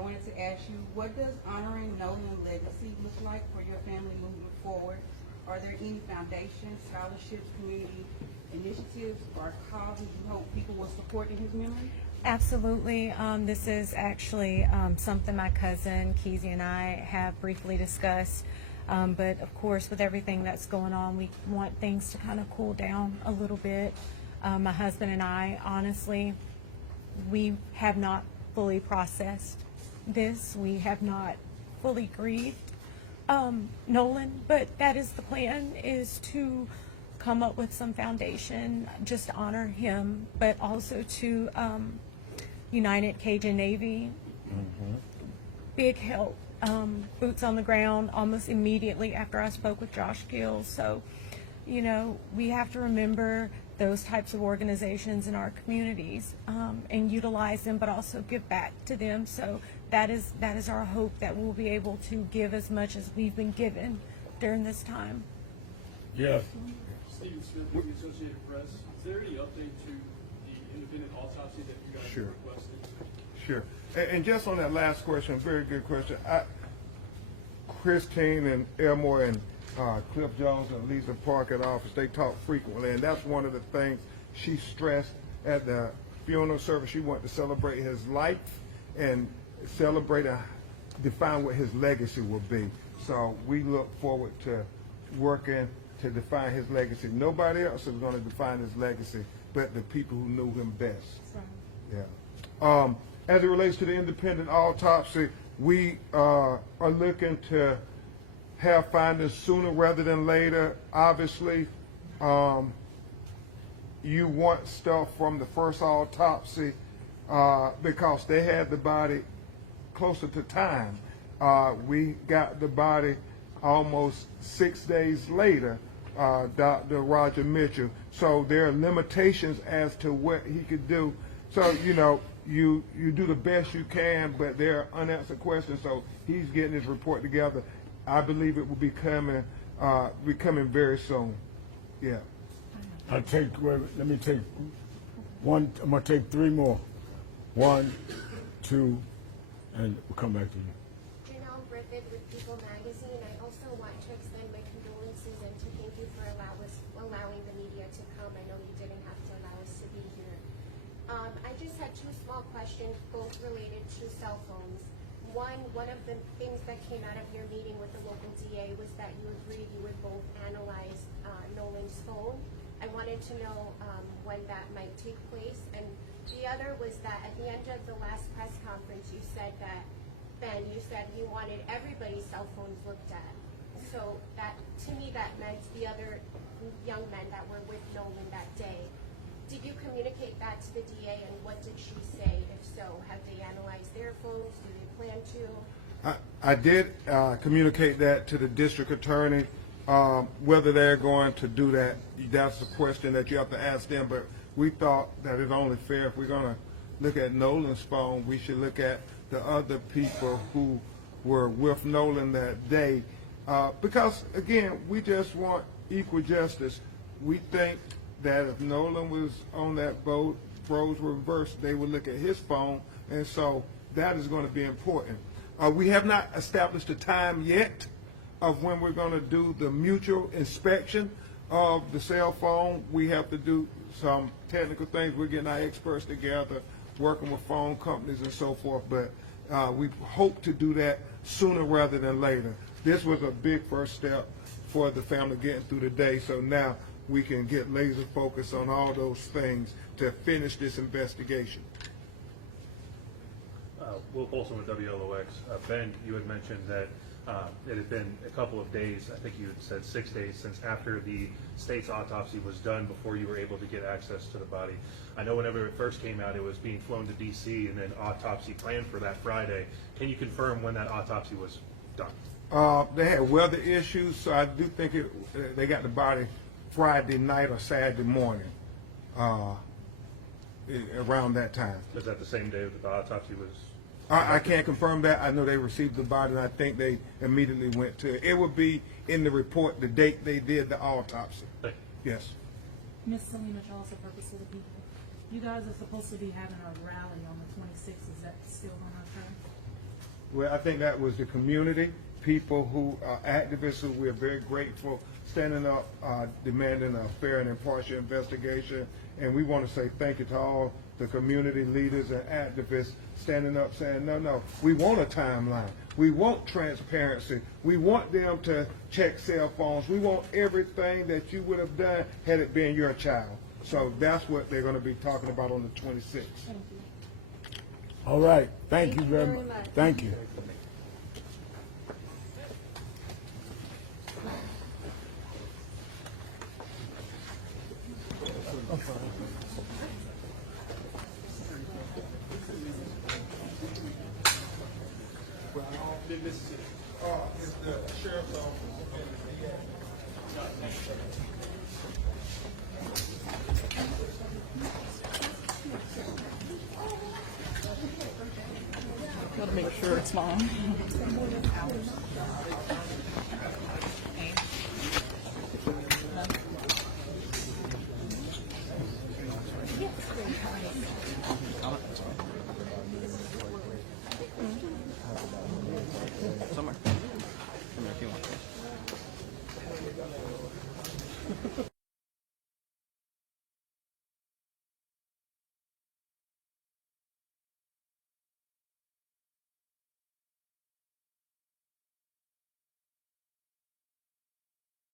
I wanted to ask you, what does honoring Nolan's legacy look like for your family moving forward? Are there any foundations, scholarships, community initiatives, or causes you hope people will support in his memory? Absolutely. This is actually something my cousin Keezy and I have briefly discussed. But of course, with everything that's going on, we want things to kind of cool down a little bit. My husband and I, honestly, we have not fully processed this. We have not fully grieved Nolan, but that is the plan, is to come up with some foundation, just to honor him, but also to United Cajun Navy, big help, boots on the ground almost immediately after I spoke with Josh Gill. So, you know, we have to remember those types of organizations in our communities and utilize them, but also give back to them. So that is our hope, that we'll be able to give as much as we've been given during this time. Yes. Stephen Smith with the Associated Press. Is there any update to the independent autopsy that you guys requested? Sure. And just on that last question, very good question. Christine and Elmore and Cliff Jones and Lisa Park at the office, they talk frequently, and that's one of the things she stressed at the funeral service. She wanted to celebrate his life and celebrate and define what his legacy will be. So we look forward to working to define his legacy. Nobody else is going to define his legacy but the people who knew him best. Right. Yeah. As it relates to the independent autopsy, we are looking to have findings sooner rather than later. Obviously, you want stuff from the first autopsy because they had the body closer to time. We got the body almost 6 days later, Dr. Roger Mitchell. So there are limitations as to what he could do. So, you know, you do the best you can, but there are unanswered questions. So he's getting his report together. I believe it will be coming very soon. Yeah. Let me take one. I'm gonna take three more. 1, 2, and we'll come back to you. Janelle Griffith with People Magazine. I also want to extend my condolences and to thank you for allowing the media to come. I know you didn't have to allow us to be here. I just had two small questions, both related to cell phones. One of the things that came out of your meeting with the local DA was that you agreed you would both analyze Nolan's phone. I wanted to know when that might take place. And the other was that at the end of the last press conference, you said that, Ben, you said you wanted everybody's cell phones looked at. So that, to me, that meant the other young men that were with Nolan that day. Did you communicate that to the DA, and what did she say? If so, have they analyzed their phones? Do they plan to? I did communicate that to the district attorney. Whether they're going to do that, that's a question that you have to ask them. But we thought that it's only fair, if we're going to look at Nolan's phone, we should look at the other people who were with Nolan that day. Because, again, we just want equal justice. We think that if Nolan was on that boat, roles were reversed, they would look at his phone, and so that is going to be important. We have not established a time yet of when we're going to do the mutual inspection of the cell phone. We have to do some technical things. We're getting our experts together, working with phone companies and so forth, but we hope to do that sooner rather than later. This was a big first step for the family getting through the day, so now we can get laser focused on all those things to finish this investigation. Will Polson with WLOX. Ben, you had mentioned that it had been a couple of days, I think you had said 6 days, since after the state's autopsy was done before you were able to get access to the body. I know whenever it first came out, it was being flown to D.C. and then autopsy planned for that Friday. Can you confirm when that autopsy was done? They had weather issues, so I do think they got the body Friday night or Saturday morning, around that time. Was that the same day that the autopsy was? I can't confirm that. I know they received the body, and I think they immediately went to it. It would be in the report the date they did the autopsy. Yes. Miss Selena Charles, the Purpose of the People. You guys are supposed to be having a rally on the 26th. Is that still going to occur? Well, I think that was the community, people who are activists who we're very grateful, standing up, demanding a fair and impartial investigation. And we want to say thank you to all the community leaders and activists standing up saying, no, we want a timeline. We want transparency. We want them to check cell phones. We want everything that you would have done had it been your child. So that's what they're going to be talking about on the 26th. All right, thank you very much. Thank you. Mid-Mississippi. It's the sheriff's office. Gotta make sure it's long.